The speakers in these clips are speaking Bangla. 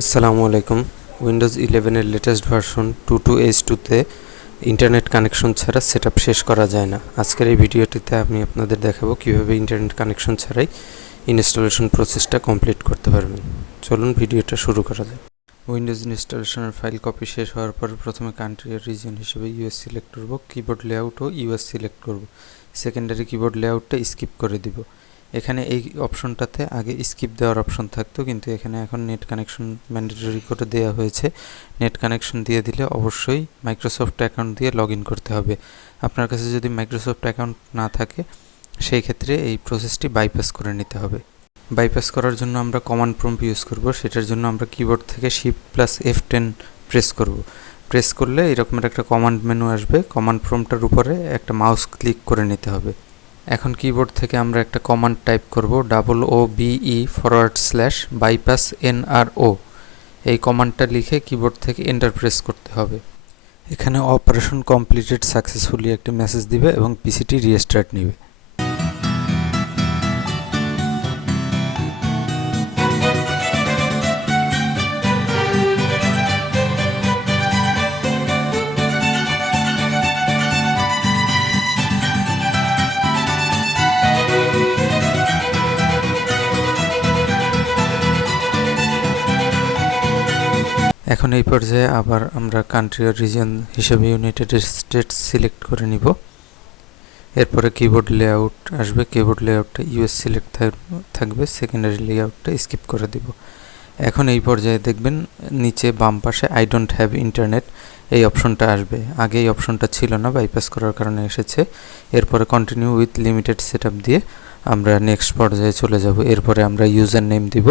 আসসালামু আলাইকুম। উইন্ডোজ 11 এর লেটেস্ট ভার্সন 22H2-তে ইন্টারনেট কানেকশন ছাড়া সেটআপ শেষ করা যায় না। আজকের এই ভিডিওটিতে আমি আপনাদের দেখাবো কিভাবে ইন্টারনেট কানেকশন ছাড়াই ইনস্টলেশন প্রসেসটা কমপ্লিট করতে পারবেন। চলুন ভিডিওটা শুরু করা যাক। উইন্ডোজ ইনস্টলেশনের ফাইল কপি শেষ হওয়ার পর প্রথমে কান্ট্রি আর রিজিয়ন হিসেবে ইউএস সিলেক্ট করব, কিবোর্ড লেআউটও ইউএস সিলেক্ট করব, সেকেন্ডারি কিবোর্ড লেআউটটা স্কিপ করে দিব। এখানে এই অপশনটাতে আগে স্কিপ দেওয়ার অপশন থাকতো, কিন্তু এখানে এখন নেট কানেকশন ম্যান্ডেটরি করে দেওয়া হয়েছে। নেট কানেকশন দিয়ে দিলে অবশ্যই মাইক্রোসফট অ্যাকাউন্ট দিয়ে লগ ইন করতে হবে। আপনার কাছে যদি মাইক্রোসফট অ্যাকাউন্ট না থাকে সেই ক্ষেত্রে এই প্রসেসটি বাইপাস করে নিতে হবে। বাইপাস করার জন্য আমরা কমান্ড প্রম্পট ইউজ করব। সেটার জন্য আমরা কিবোর্ড থেকে Shift+F10 প্রেস করব। প্রেস করলে এরকমের একটা কমান্ড মেনু আসবে। কমান্ড প্রম্পটের উপরে একটা মাউস ক্লিক করে নিতে হবে। এখন কিবোর্ড থেকে আমরা একটা কমান্ড টাইপ করব, OOBE/bypassNRO। এই কমান্ডটা লিখে কিবোর্ড থেকে এন্টার প্রেস করতে হবে। এখানে অপারেশন কমপ্লিটেড সাকসেসফুলি একটা মেসেজ দিবে এবং পিসিটি রিস্টার্ট নেবে। এখন এই পর্যায়ে আবার আমরা কান্ট্রি আর রিজিয়ন হিসেবে ইউনাইটেড স্টেটস সিলেক্ট করে নিব। এরপরে কিবোর্ড লেআউট আসবে, কিবোর্ড লেআউটটা ইউএস সিলেক্ট থাকবে, সেকেন্ডারি লেআউটটা স্কিপ করে দিব। এখন এই পর্যায়ে দেখবেন নিচে বাম পাশে আই ডোন্ট হ্যাভ ইন্টারনেট এই অপশনটা আসবে। আগে এই অপশনটা ছিল না, বাইপাস করার কারণে এসেছে। এরপরে কন্টিনিউ উইথ লিমিটেড সেটআপ দিয়ে আমরা নেক্সট পর্যায়ে চলে যাব। এরপরে আমরা ইউজার নেম দিব।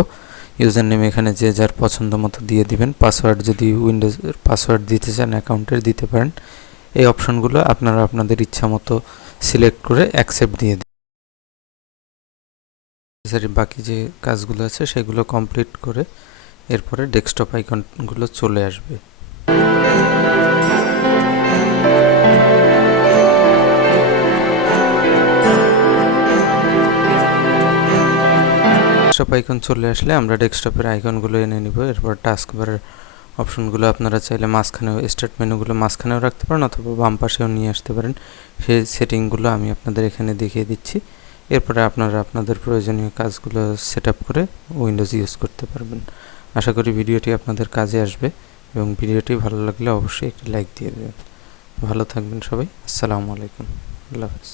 ইউজার নেম এখানে যে যার পছন্দ মতো দিয়ে দিবেন। পাসওয়ার্ড যদি উইন্ডোজের পাসওয়ার্ড দিতে চান অ্যাকাউন্টের দিতে পারেন। এই অপশনগুলো আপনারা আপনাদের ইচ্ছা মতো সিলেক্ট করে অ্যাকসেপ্ট দিয়ে দিন। বাকি যে কাজগুলো আছে সেগুলো কমপ্লিট করে এরপরে ডেস্কটপ আইকনগুলো চলে আসবে। ডেস্কটপ আইকন চলে আসলে আমরা ডেস্কটপের আইকনগুলো এনে নিব। এরপর টাস্কবারের অপশনগুলো আপনারা চাইলে মাঝখানেও স্টার্ট মেনুগুলো মাঝখানেও রাখতে পারেন অথবা বাম পাশেও নিয়ে আসতে পারেন। সেই সেটিংগুলো আমি আপনাদের এখানে দেখিয়ে দিচ্ছি। এরপরে আপনারা আপনাদের প্রয়োজনীয় কাজগুলো সেট আপ করে উইন্ডোজ ইউজ করতে পারবেন। আশা করি ভিডিওটি আপনাদের কাজে আসবে এবং ভিডিওটি ভালো লাগলে অবশ্যই একটি লাইক দিয়ে দেবেন। ভালো থাকবেন সবাই। আসসালামু আলাইকুম। আল্লাহ হাফেজ।